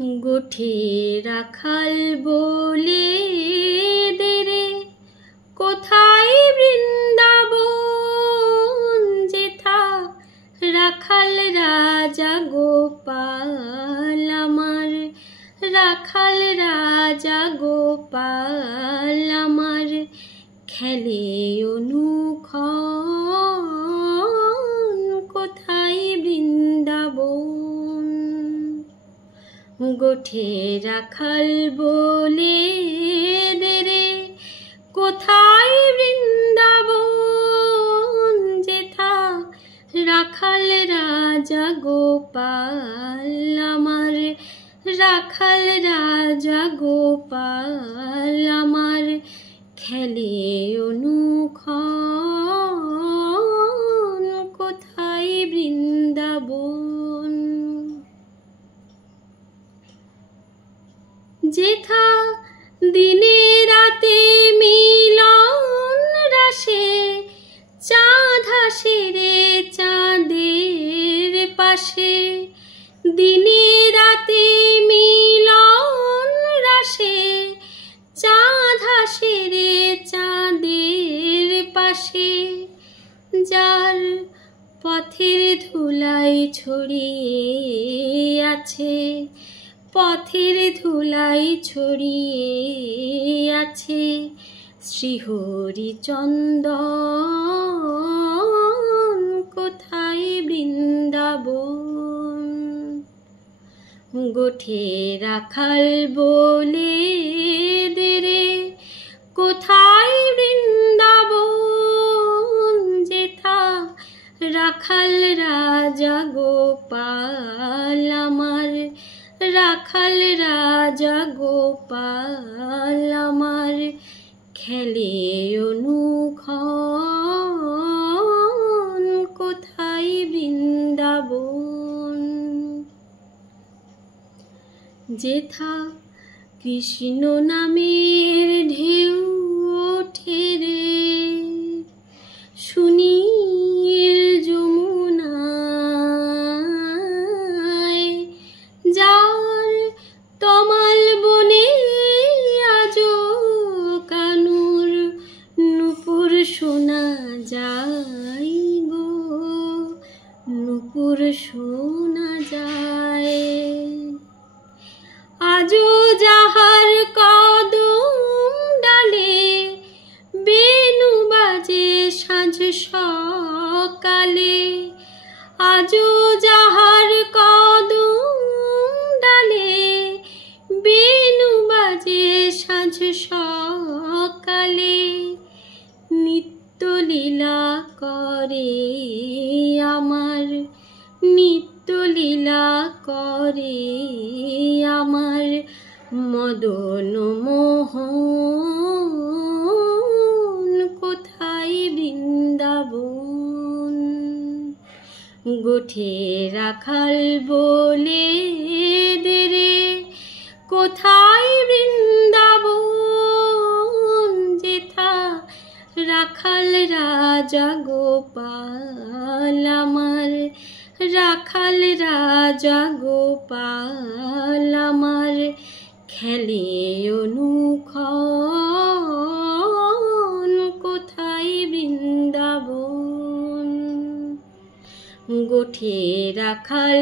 গোঠে রাখাল বলে দেরে কোথায় বৃন্দাবন, যেথা রাখাল রাজা গোপাল আমার, রাখাল রাজা গোপাল আমার খেলে অনুক্ষণ, কোথায় বৃন্দাবন। গোঠে রাখাল বলে দেরে কোথায় বৃন্দাবন, যেথা রাখাল রাজা গোপাল আমার, রাখাল রাজা গোপাল আমার খেলে অনুক্ষণ, কোথায় বৃন্দাবন। যেথা দিনে রাতে মিলন রাশে, চাঁদ হাসে রে চাঁদের পাশে, দিনে রাতে মিলন রাশে, চাঁদ হাসে রে চাঁদের পাশে, যার পথের ধুলাই ছড়িয়ে আছে, পথের ধুলাই ছড়িয়ে আছে শ্রীহরি চন্দন, কোথায় বৃন্দাবন। গোঠে রাখাল বলে দেরে কোথায় বৃন্দাবন, যেথা রাখাল রাজা গোপাল আমার, রাখাল রাজা গোপাল আমার খেলে অনুক্ষণ, কোথায় বৃন্দাবন। যেথা কৃষ্ণ নামের ঢেউ ওঠে রে সুনীল যমুনায়, যার তমাল বনে আজো কানুর নূপুর শোনা যায় গো, নূপুর শোনা যায়। আজো যাহার কদম ডালে বেনু বাজে সাঁঝ সকালে, আজো যাহার কদম ডালে বেনু বাজে সাঁঝ সকালে, নিত্য লীলা করে আমার, নিত্য লীলা করে আমার মদন মোহন, কোথায় বৃন্দাবন। গোঠে রাখাল বলে দেরে কোথায় বৃন্দাবন, যেথা রাখাল রাজা গোপাল আমার, রাখাল রাজা গোপাল আমার খেলে অনুক্ষণ, কোথায় বৃন্দাবন। গোঠে রাখাল